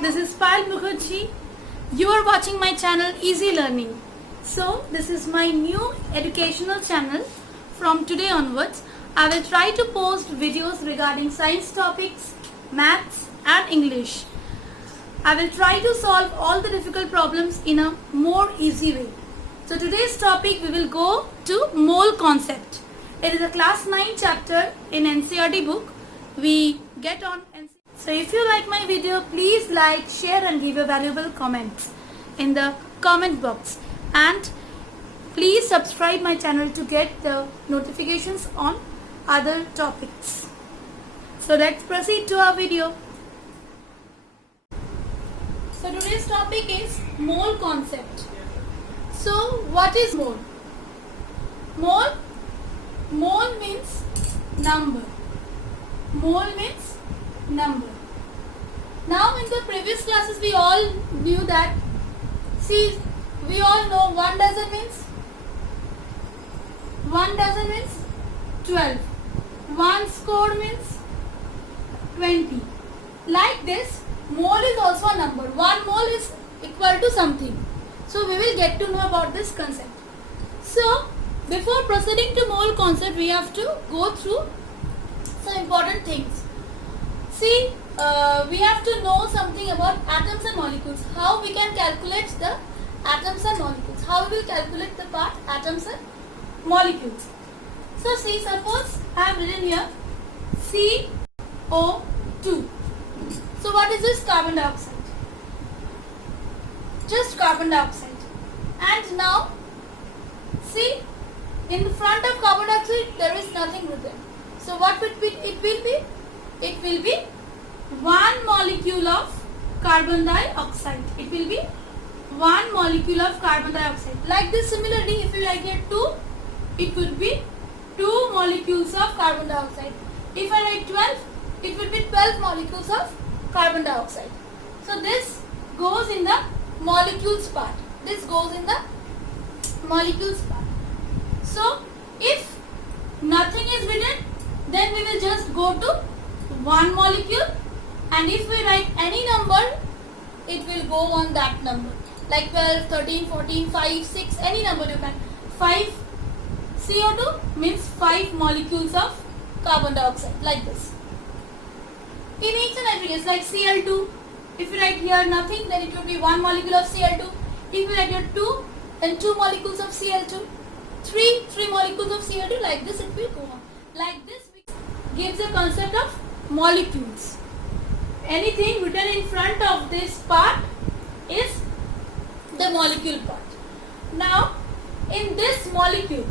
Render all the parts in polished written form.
this is Payal Mukherjee. You are watching my channel Easy Learning. So this is my new educational channel. From today onwards, I will try to post videos regarding science topics, maths and English. I will try to solve all the difficult problems in a more easy way. So today's topic we will go to mole concept. It is a class 9 chapter in NCERT book. We get on NCERT. So if you like my video, please like, share and give your valuable comments in the comment box. And please subscribe my channel to get the notifications on other topics. So let's proceed to our video. So today's topic is mole concept. So what is mole? Mole means number. Mole means number. Now in the previous classes we all knew that, we all know 1 dozen means 12. 1 score means 20. Like this, mole is also a number. 1 mole is equal to something. So we will get to know about this concept. So before proceeding to mole concept, we have to go through some important things. We have to know something about atoms and molecules. How we can calculate the atoms and molecules. How we will calculate the part atoms and molecules. So suppose I have written here CO2. So what is this? Carbon dioxide. Just carbon dioxide. And now in front of carbon dioxide there is nothing written. So what it will be? It will be 1 molecule of carbon dioxide. It will be 1 molecule of carbon dioxide. Like this, similarly, if you write here 2, it would be 2 molecules of carbon dioxide. If I write 12, it would be 12 molecules of carbon dioxide. So this goes in the molecules part. This goes in the molecules part. So if nothing is written, then we will just go to 1 molecule, and if we write any number, it will go on that number. Like 12, 13, 14, 5, 6, any number you can. 5 CO2 means 5 molecules of carbon dioxide, like this. In each and every case, like Cl2, if you write here nothing, then it will be 1 molecule of Cl2. If you write here 2, then 2 molecules of Cl2. 3 molecules of Cl2, like this it will go on. Like this gives a concept of molecules. Anything written in front of this part is the molecule part. Now in this molecule,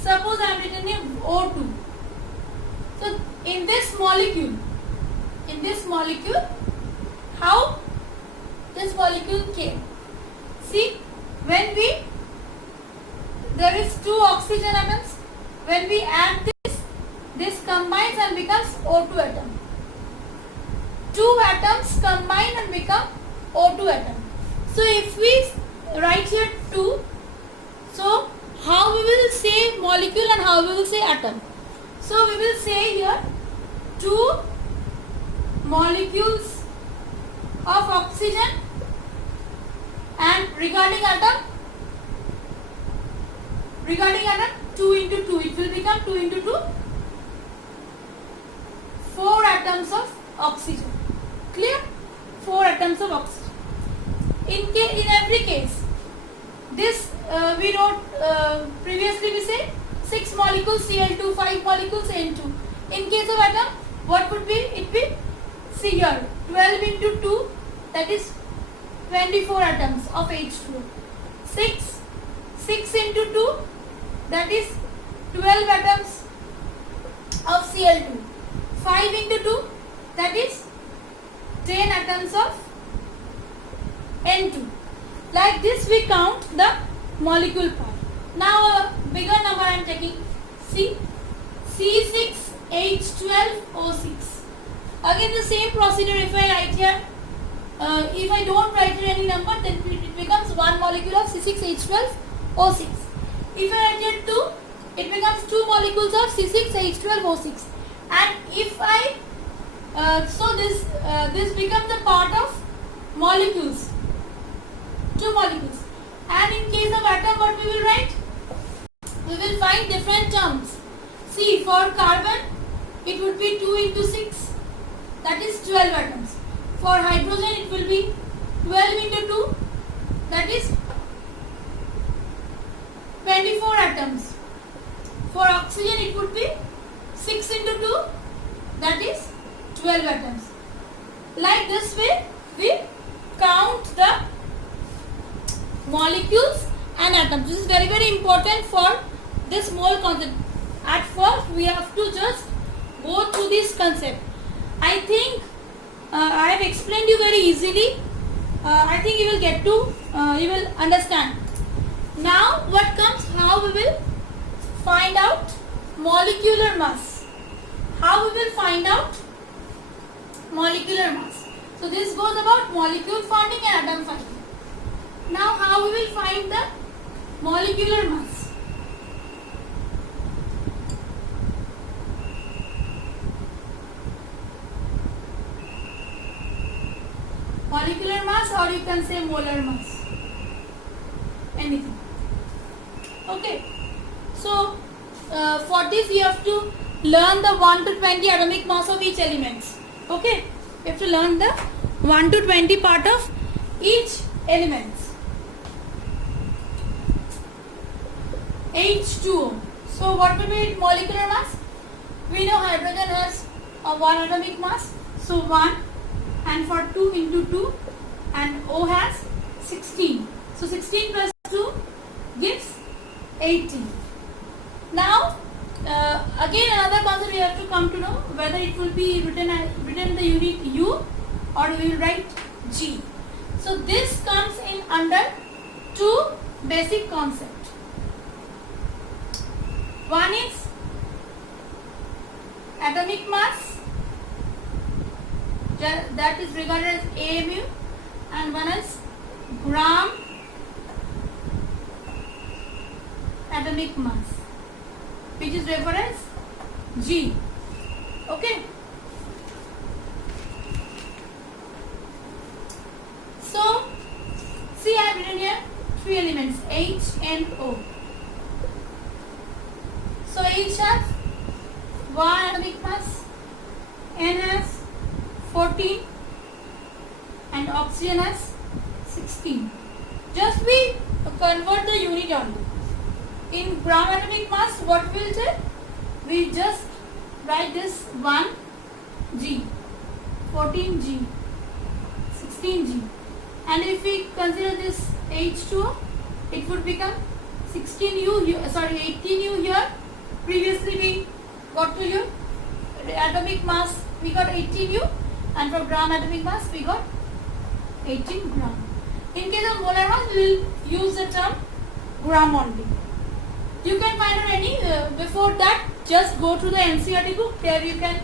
suppose I have written here O2. So in this molecule, how this molecule came? When there is 2 oxygen atoms, when we add this combines and becomes O2 atom. 2 atoms combine and become O2 atom. So if we write here 2, so how we will say molecule and how we will say atom? So we will say here 2 molecules of oxygen, and regarding atom 2 into 2, it will become 2 into 2, 4 atoms of oxygen. Clear? 4 atoms of oxygen. In every case, this we wrote previously, we say 6 molecules Cl2, 5 molecules N2. In case of atom, what would be? It be, see here, 12 into 2, that is 24 atoms of H2. 6 into 2, that is 12 atoms of Cl2. 5 into 2, that is 10 atoms of N2. Like this we count the molecule part. Now a bigger number I am taking. C6H12O6. Again the same procedure. If I write here, if I don't write here any number, then it becomes 1 molecule of C6H12O6. If I write here 2, it becomes 2 molecules of C6H12O6. And if I so this becomes a part of molecules. 2 molecules. And in case of atom, what we will write? We will find different terms. See, for carbon, it would be 2 into 6. That is 12 atoms. For hydrogen, it will be 12 into 2. That is 24 atoms. For oxygen, it would be 6 into 2. That is 12 atoms. Like this way, we count the molecules and atoms. This is very, very important for this mole concept. At first, we have to just go through this concept. I think I have explained you very easily. I think you will get to, you will understand. Now, what comes? How we will find out molecular mass? How we will find out molecular mass? So this goes about molecule finding and atom finding. Now, how we will find the molecular mass? Molecular mass, or you can say molar mass. Anything. Okay. So, for this you have to learn the 1 to 20 atomic mass of each element. Okay. You have to learn the 1 to 20 part of each element. H2O. So, what will be its molecular mass? We know hydrogen has a 1 atomic mass. So, 1, and for 2 into 2, and O has 16. So, 16 plus 2 gives 18. Now, again another concept we have to come to know whether it will be written in the unit U or we will write G. So, this comes in under 2 basic concepts. One is atomic mass, that is regarded as AMU, and one is gram atomic mass, which is referred as G. Okay. So, see, I have written here 3 elements, H, N, O. So, H has 1 atomic mass, N has 14, and oxygen has 16. Just we convert the unit only. In gram atomic mass, what we will say? We just write this 1 G, 14 G, 16 G. And if we consider this H2O, it would become 18U here. Previously we got to your atomic mass, we got 18U, and for gram atomic mass we got 18 gram. In case of molar mass, we will use the term gram only. You can find out any, before that just go to the NCERT book, there you can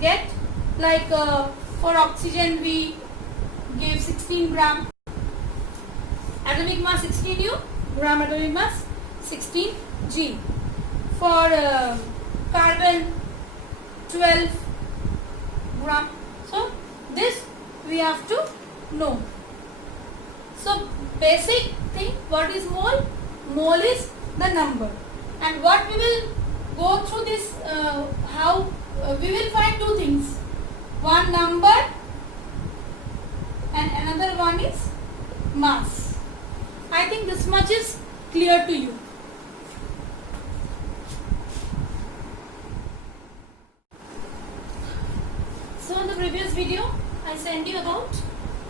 get like for oxygen we gave 16 gram, atomic mass 16U, gram atomic mass 16 G. For carbon 12 gram. So this we have to know. So basic thing, what is mole? Mole is the number. And what we will go through this, how we will find 2 things. One number and another one is mass. I think this much is clear to you. So in the previous video, I sent you about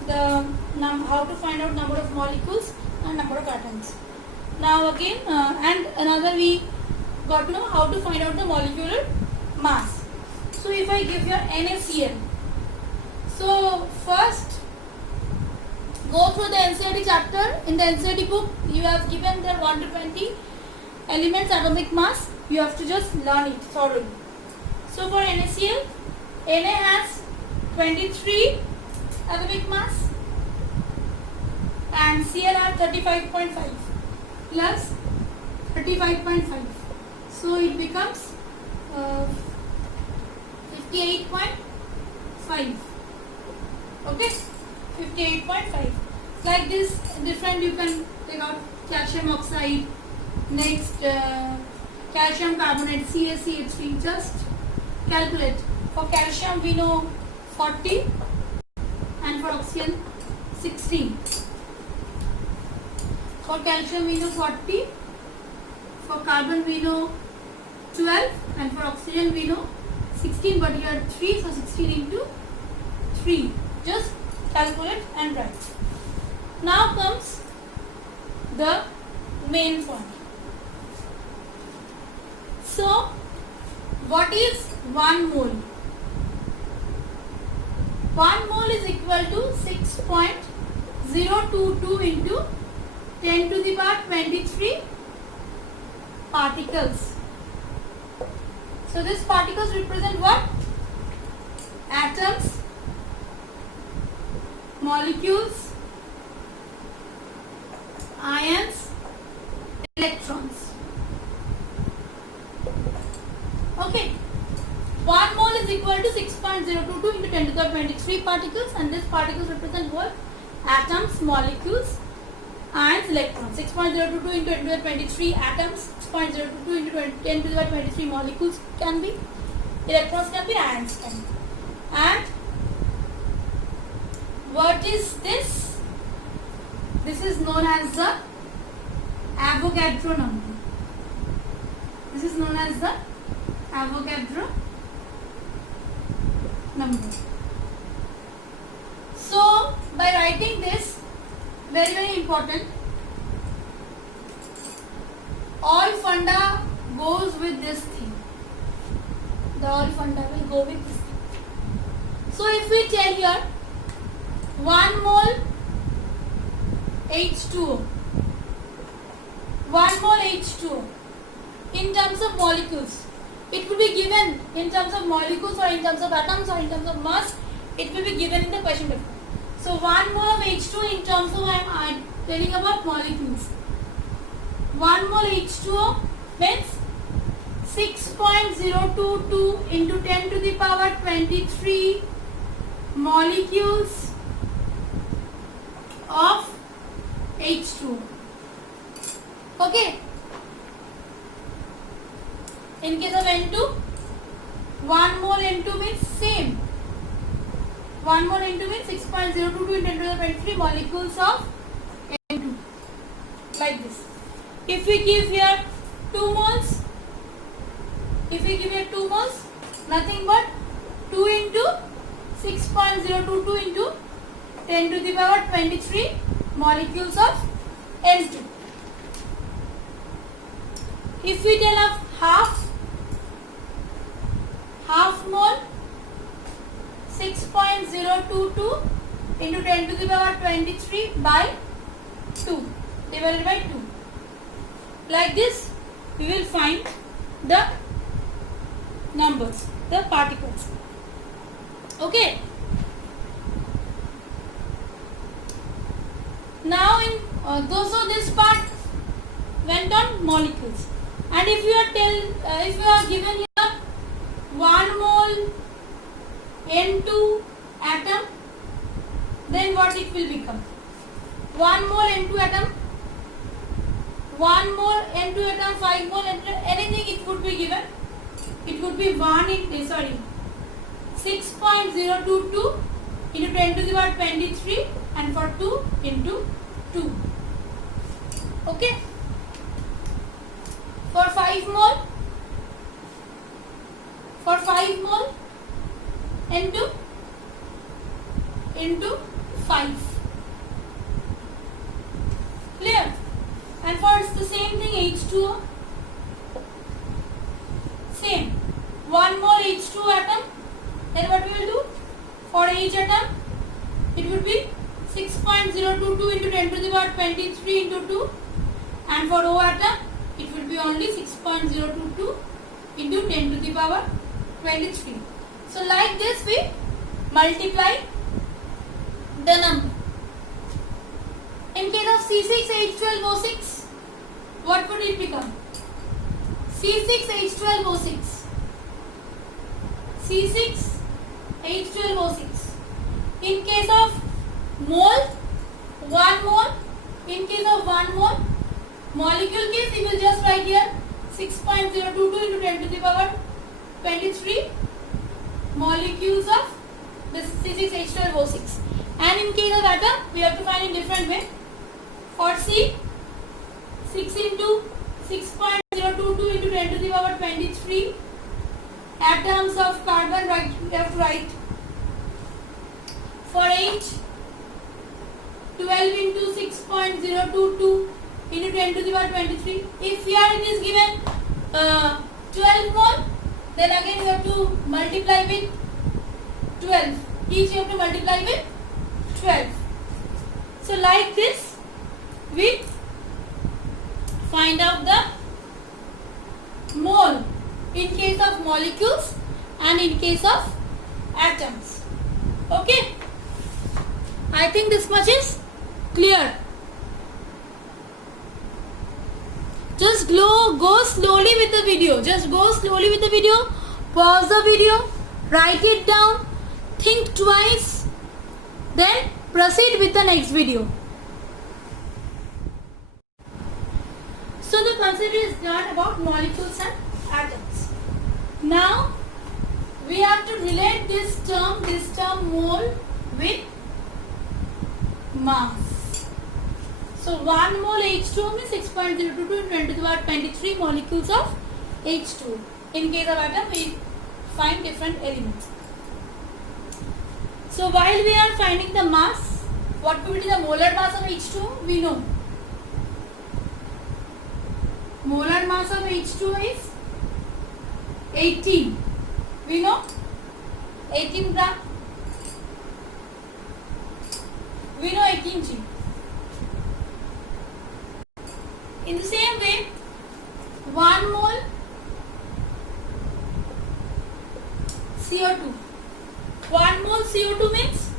the how to find out number of molecules and number of atoms. Now again, and another we got to know how to find out the molecular mass. So if I give your NaCl, so first go through the NCERT chapter. In the NCERT book, you have given the 1 to 20 elements atomic mass. You have to just learn it thoroughly. So for NaCl, Na has 23 atomic mass and Cl has 35.5 plus 35.5. So it becomes 58.5. Okay. 58.5. Like this, different you can take out calcium oxide, next calcium carbonate, CaCH3. Just calculate. For calcium we know 40 and for oxygen 16. For calcium we know 40, for carbon we know 12 and for oxygen we know 16, but here 3, so 16 into 3. Just calculate and write. Now comes the main point. So what is 1 mole? 1 mole is equal to 6.022 into 10 to the power 23 particles. So these particles represent what? Atoms, molecules, ions, electrons. Okay. 1 mole is equal to 6.022 into 10 to the power 23 particles, and these particles represent what? Atoms, molecules, ions, electrons. 6.022 into 10 to the power 23 atoms, 6.022 into 10 to the power 23 molecules can be, electrons can be, ions can be. And what is this? This is known as the Avogadro number. This is known as the Avogadro number. So by writing this, very very important, all funda goes with this thing. The all funda will go with this thing. So if we tell here 1 mole H2O, 1 mole H2O in terms of molecules, it will be given in terms of molecules or in terms of atoms or in terms of mass. It will be given in the question paper. So 1 mole of H2 in terms of, I am telling about molecules. 1 mole H2O means 6.022 into 10 to the power 23 molecules of H2O. Okay. In case of N2, 1 mole N2 means same. 1 mole N2 means 6.022 into 10 to the 23 molecules of N2. Like this. If we give here 2 moles, nothing but 2 into 6.022 into 10 to the power 23 molecules of N2. If we tell of half mole, 6.022 into 10 to the power 23 by 2 divided by 2. Like this we will find the numbers, the particles. Okay. Now in so this part went on molecules, and if you are given here 1 mole N2 atom, then what it will become? 1 mole N2 atom, 1 mole N2 atom, 5 mole N2, anything it would be given. It would be 6.022 into 10 to the power 23, and for 2 into 2. Okay. For 5 mole N2 into 5. Clear? And for the same thing H2O, same. 1 mole H2 atom, then what we will do? For each atom, it would be 6.022 into 10 to the power 23 into 2, and for O atom, it would be only 6.022 into 10 to the power 23. So like this we multiply the number. In case of C6H12O6, what would it become? C6H12O6. C6H12O6. In case of mole, 1 mole. In case of 1 mole, molecule case, you will just write here 6.022 into 10 to the power 23 molecules of this C6H12O6. And in case of atom, we have to find in different way. For C, 6 into 6.022 into 10 to the power 23 atoms of carbon, right, we have to write. For H, 12 into 6.022 into 10 to the power 23. If here it is given 12 mole, then again you have to multiply with 12. Each you have to multiply with 12. So like this, we find out the mole in case of molecules and in case of atoms. Okay, I think this much is clear. Just go slowly with the video. Just go slowly with the video. Pause the video. Write it down. Think twice. Then proceed with the next video. So the concept is done about molecules and atoms. Now we have to relate this term mole with mass. So 1 mole H2O means 6.022 into 10 to the power 23 molecules of H2. In case of atom, we find different elements. So while we are finding the mass, what could be the molar mass of H2O? We know. Molar mass of H2O is 18. We know 18 gram. We know 18 G. In the same way, 1 mole CO2. 1 mole CO2 means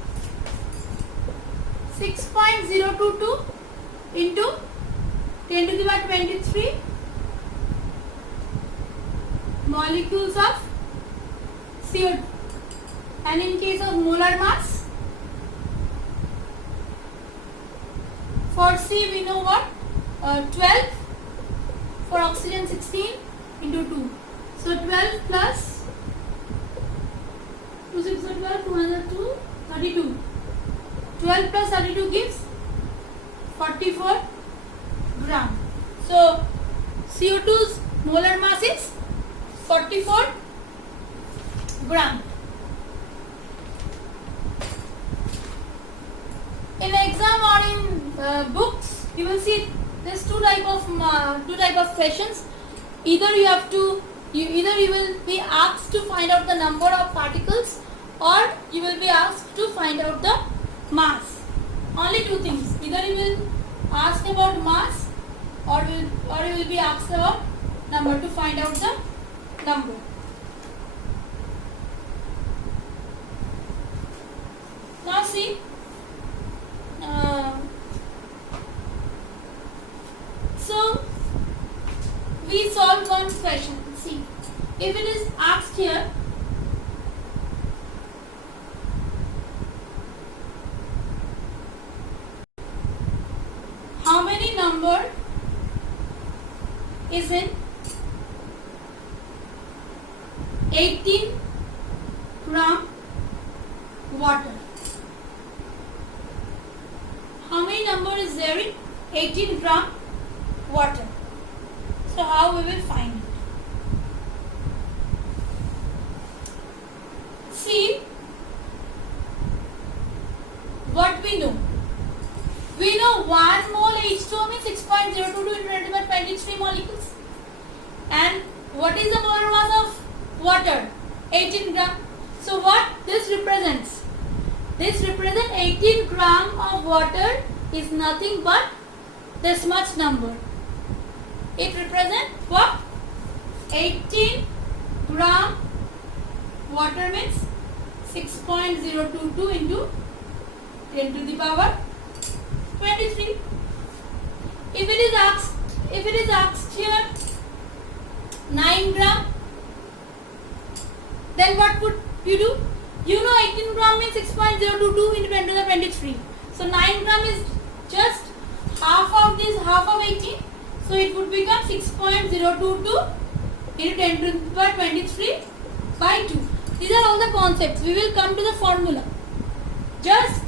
6.022 into 10 to the power 23 molecules of CO2. And in case of molar mass, for C we know what? 12, for oxygen 16 into 2. So 12 plus 2 6 12, 2 another 2, 32. 12 plus 32 gives 44 gram. So CO2's molar mass is 44 gram. In exam or in books, you will see there's two type of questions. Either you will be asked to find out the number of particles, or you will be asked to find out the mass. Only two things. Either you will ask about mass, or you will be asked about number, to find out the number. Now see, so we solve one question. See, if it is asked here, how many number is in 18 gram water? How many number is there in 18 gram water? So how we will find it? See, what we know. We know 1 mole H2O means 6.022 into 10 to the power 23 molecules. And what is the molar mass of water? 18 gram. So what this represents? This represents 18 gram of water is nothing but this much number. It represents what? 18 gram water means 6.022 into 10 to the power 23. If it is asked here 9 gram, then what would you do? You know 18 gram means 6.022 into 10 to the 23. So 9 gram is just half of this, half of 18. So it would become 6.022 into 10 to the power 23 by 2. These are all the concepts. We will come to the formula. Just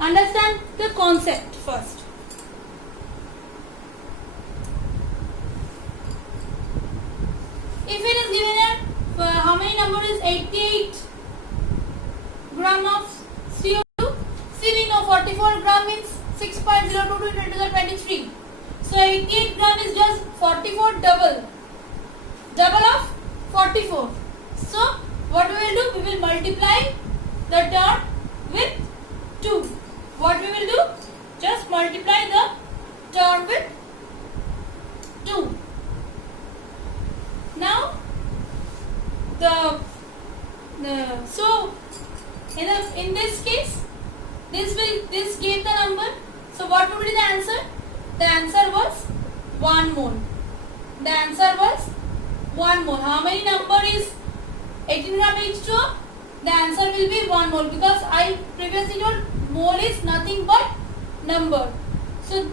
understand the concept first. If it is given here, how many number is 88 gram of CO2? See, we know 44 gram means 6.022 into 10 to the 23. So 88 gram is just 44 double of 44. So what we will do? We will multiply the term with 2. What we will do? Just multiply the term with 2. Now so in this case this gave the number. So what would be the answer? The answer was 1 mole. The answer was 1 mole. How many number is 18 gram H2O? The answer will be 1 mole, because I previously told mole is nothing but number. So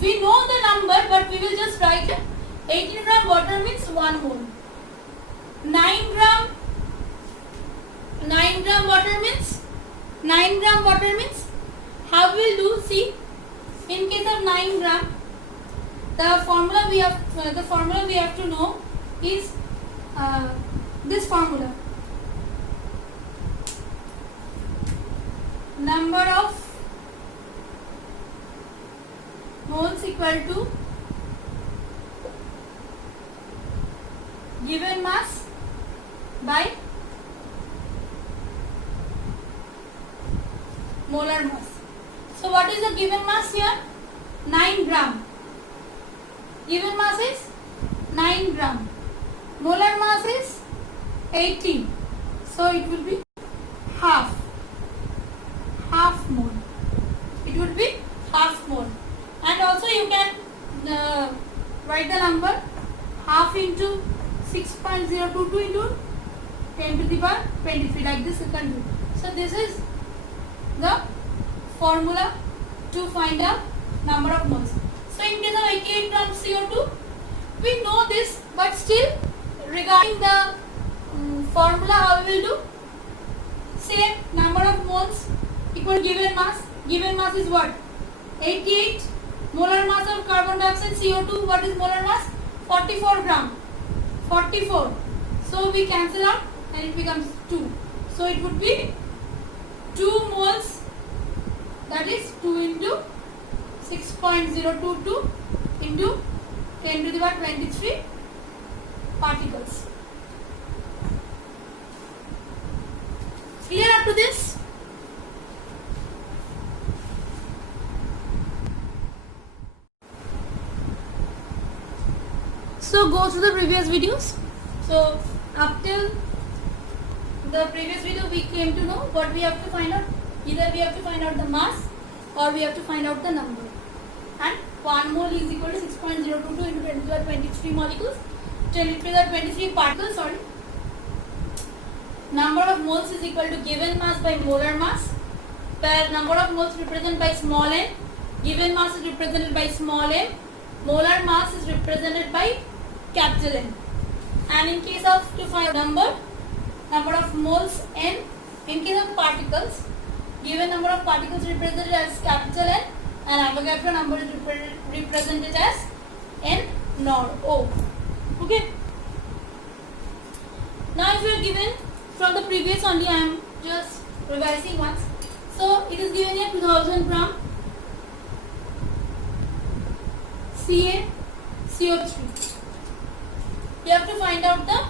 we know the number, but we will just write it. 18 gram water means 1 mole. 9 gram water means how we will do? See, in case of 9 gram, the formula we have to know is this formula. Number of moles equal to given mass by molar mass. So what is the given mass here? 9 gram. Given mass is 9 gram. Molar mass is 18. So it will be half mole. It would be half mole. And also you can write the number half into 6.022 into 10 to the power 23, like this you can do. So this is the formula to find out number of moles. So in case of 88 gram CO2, we know this, but still regarding the formula, how we will do? Same, number of moles equal given mass. Given mass is what? 88. Molar mass of carbon dioxide CO2, what is molar mass? 44 gram. 44. So we cancel out and it becomes 2. So it would be 2 moles, that is 2 into 6.022 into 10 to the power 23 particles. Clear up to this? So go through the previous videos. So up till the previous video we came to know what we have to find out. Either we have to find out the mass or we have to find out the number. And 1 mole is equal to 6.022 into 10 to the power 23 molecules, 10 to the power 23 particles, sorry. Number of moles is equal to given mass by molar mass, where number of moles represented by small n, given mass is represented by small m, molar mass is represented by capital N. And in case of to find number of moles n, in case of particles, given number of particles represented as capital N and Avogadro number is represented as N nor O. Okay. Now if you are given from the previous only, I am just revising once. So it is given here 2000 gram CaCO3. You have to find out the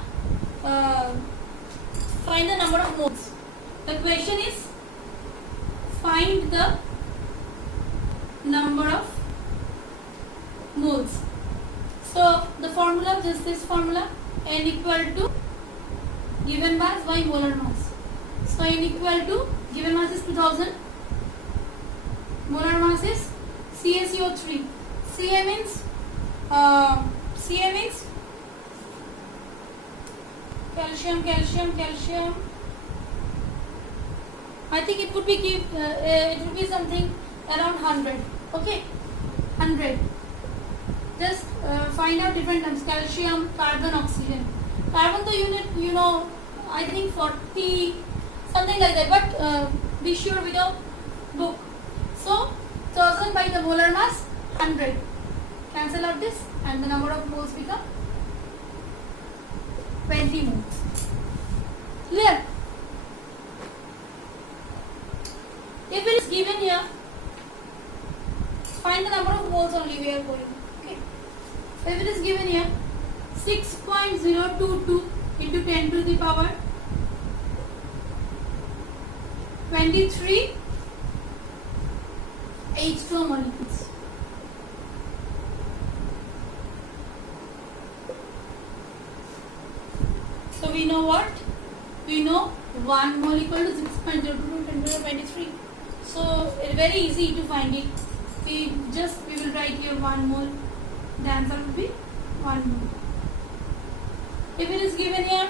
number of moles. The question is find the number of moles. So the formula, just this formula, N equal to given mass by molar mass. So N equal to given mass is 2000, molar mass is CaCO3. Ca means calcium. I think it would be something around 100. Okay, 100. Just find out different terms: calcium, carbon, oxygen. Carbon the unit, you know, I think 40, something like that, but be sure with a book. So 1000 by the molar mass, 100. Cancel out this and the number of moles become 20 moles. Clear? If it is given here, find the number of moles only we are going. Okay. If it is given here, 6.022 into 10 to the power 23 H2O molecules. So we know what? We know 1 mole equal to 6.02 to 10 to the 23. So it's very easy to find it. We will write here 1 mole. The answer will be 1 mole. If it is given here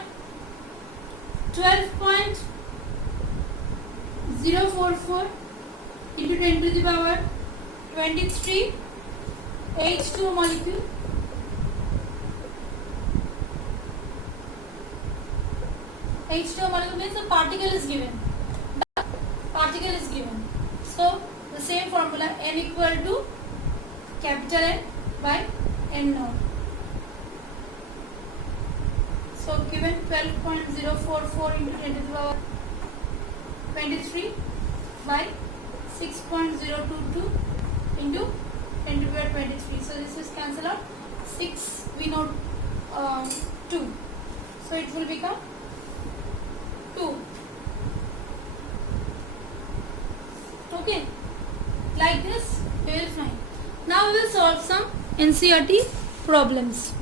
12.044 into 10 to the power 23 H2O molecule. H2O molecule means a particle is given. The particle is given. So the same formula, N equal to capital N by N naught. So given 12.044 into 10 to the power 23 by 6.022 into 10 to the power 23. So this is cancel out. 6 we know 2. So it will become 2. Okay. Like this we will find. Now we will solve some NCERT problems.